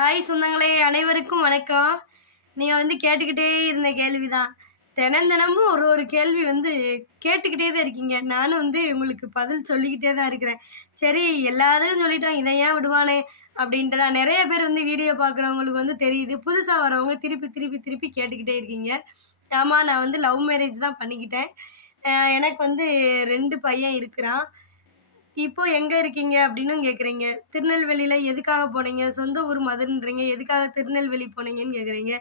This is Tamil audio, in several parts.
ஹாய் சொந்தங்களே அனைவருக்கும் வணக்கம். நீங்கள் வந்து கேட்டுக்கிட்டே இருந்த கேள்வி தான் தினம் தினமும் ஒரு ஒரு கேள்வி வந்து கேட்டுக்கிட்டே தான் இருக்கீங்க. நானும் வந்து உங்களுக்கு பதில் சொல்லிக்கிட்டே தான் இருக்கிறேன். சரி எல்லாரும் சொல்லிட்டோம் இதை ஏன் விடுவானே அப்படின்ட்டு தான் நிறைய பேர் வந்து வீடியோ பார்க்குறவங்களுக்கு வந்து தெரியுது. புதுசாக வரவங்க திருப்பி திருப்பி திருப்பி கேட்டுக்கிட்டே இருக்கீங்க. ஆமாம் நான் வந்து லவ் மேரேஜ் தான் பண்ணிக்கிட்டேன். எனக்கு வந்து ரெண்டு பையன் இருக்கிறான். இப்போ எங்கே இருக்கீங்க அப்படின்னும் கேட்குறீங்க திருநெல்வேலியில் எதுக்காக போனீங்க? சொந்த ஊர் மதுன்றீங்க எதுக்காக திருநெல்வேலி போனீங்கன்னு கேட்குறீங்க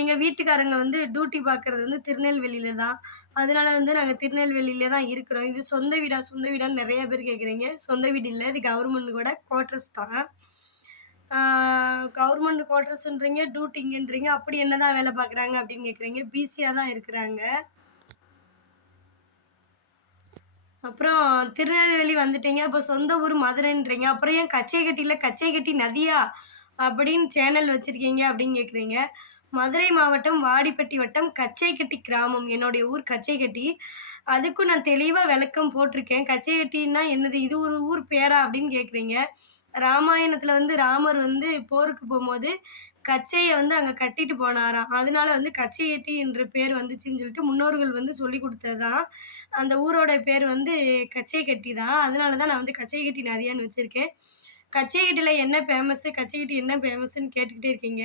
எங்கள் வீட்டுக்காரங்க வந்து டியூட்டி பார்க்குறது வந்து திருநெல்வேலியில தான். அதனால வந்து நாங்கள் திருநெல்வேலியில தான் இருக்கிறோம். இது சொந்த வீடா சொந்த வீடான்னு நிறைய பேர் கேட்குறீங்க சொந்த வீடு இல்லை. இது கவர்மெண்ட் கூட குவார்டர்ஸ் தான். கவர்மெண்ட் குவார்டர்ஸ்ன்றீங்க டியூட்டிங்கன்றீங்க அப்படி என்னதான் வேலை பார்க்குறாங்க அப்படின்னு கேட்குறீங்க பிசியாக தான் இருக்கிறாங்க. அப்புறம் திருநெல்வேலி வந்துட்டீங்க. அப்போ சொந்த ஊர் மதுரைன்றீங்க. அப்புறம் ஏன் கச்சைக்கட்டியில் கச்சைக்கட்டி நதியா அப்படின்னு சேனல் வச்சுருக்கீங்க அப்படின்னு கேட்குறீங்க மதுரை மாவட்டம் வாடிப்பட்டி வட்டம் கச்சைக்கட்டி கிராமம். என்னுடைய ஊர் கச்சைக்கட்டி அதுக்கும் நான் தெளிவாக விளக்கம் போட்டிருக்கேன். கச்சைக்கட்டின்னா என்னது? இது ஒரு ஊர் பேரா அப்படின்னு கேட்குறீங்க ராமாயணத்தில் வந்து ராமர் வந்து போருக்கு போகும்போது கச்சையை வந்து அங்கே கட்டிட்டு போனாராம். அதனால வந்து கச்சையட்டி என்ற பேர் வந்துச்சுன்னு சொல்லிட்டு முன்னோர்கள் வந்து சொல்லி கொடுத்தது தான் அந்த ஊரோட பேர் வந்து கச்சை கட்டி தான் அதனால தான் நான் வந்து கச்சைக்கட்டி நதியான்னு வச்சுருக்கேன். கச்சைக்கட்டியில் என்ன ஃபேமஸ்ஸு கச்சைக்கட்டி என்ன ஃபேமஸ்ன்னு கேட்டுக்கிட்டே இருக்கீங்க.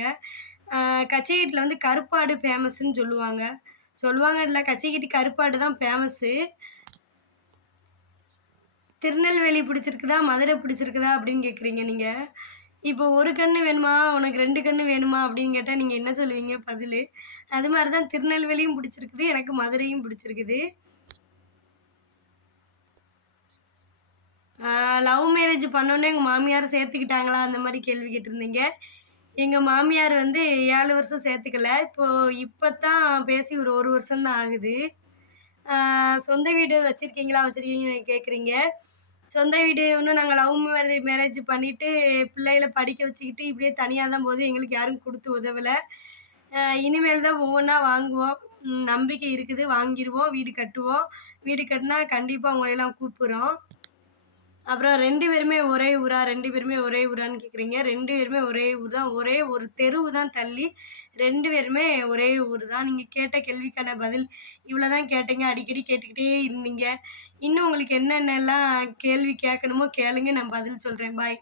கச்சைக்கட்டியில் வந்து கருப்பாடு ஃபேமஸ்ன்னு சொல்லுவாங்க. சொல்லுவாங்க இல்லை கச்சைக்கட்டி கருப்பாடு தான் ஃபேமஸ்ஸு திருநெல்வேலி பிடிச்சிருக்குதா? மதுரை பிடிச்சிருக்குதா? அப்படின்னு கேட்குறீங்க நீங்கள் இப்போ ஒரு கன்று வேணுமா? உனக்கு ரெண்டு கன்று வேணுமா? அப்படின்னு கேட்டால் நீங்கள் என்ன சொல்லுவீங்க? பதில். அது மாதிரி தான் திருநெல்வேலியும் பிடிச்சிருக்குது. எனக்கு மதுரையும் பிடிச்சிருக்குது. லவ் மேரேஜ் பண்ணோன்னே எங்கள் மாமியார் சேர்த்துக்கிட்டாங்களா? அந்த மாதிரி கேள்வி கேட்டிருந்தீங்க. எங்கள் மாமியார் வந்து ஏழு வருஷம் சேர்த்துக்கல. இப்போது இப்போ தான் பேசி ஒரு ஒரு வருஷம்தான் ஆகுது. சொந்த வீடு வச்சுருக்கீங்களா? வச்சுருக்கீங்கன்னு கேட்குறீங்க சொந்த வீடு இன்னும் நாங்கள் லவ் மேரே மேரேஜ் பண்ணிவிட்டு பிள்ளைகளை படிக்க வச்சுக்கிட்டு இப்படியே தனியாக தான் போது எங்களுக்கு யாரும் கொடுத்து உதவலை. இனிமேல் தான் ஒவ்வொன்றா வாங்குவோம். நம்பிக்கை இருக்குது. வாங்கிடுவோம் வீடு கட்டுவோம். வீடு கட்டினா கண்டிப்பாக உங்களையெல்லாம் கூப்பிட்றோம். அப்புறம் ரெண்டு பேருமே ஒரே ஊரா ரெண்டு பேருமே ஒரே ஊரான்னு கேட்குறீங்க ரெண்டு பேருமே ஒரே ஊர் தான் ஒரே ஒரு தெருவு தான் தள்ளி ரெண்டு பேருமே ஒரே ஊர் தான் நீங்கள் கேட்ட கேள்விக்கான பதில் இவ்வளோ தான் கேட்டீங்க. அடிக்கடி கேட்டுக்கிட்டே இருந்தீங்க. இன்னும் உங்களுக்கு என்னென்னலாம் கேள்வி கேட்கணுமோ கேளுங்க. நான் பதில் சொல்கிறேன் பாய்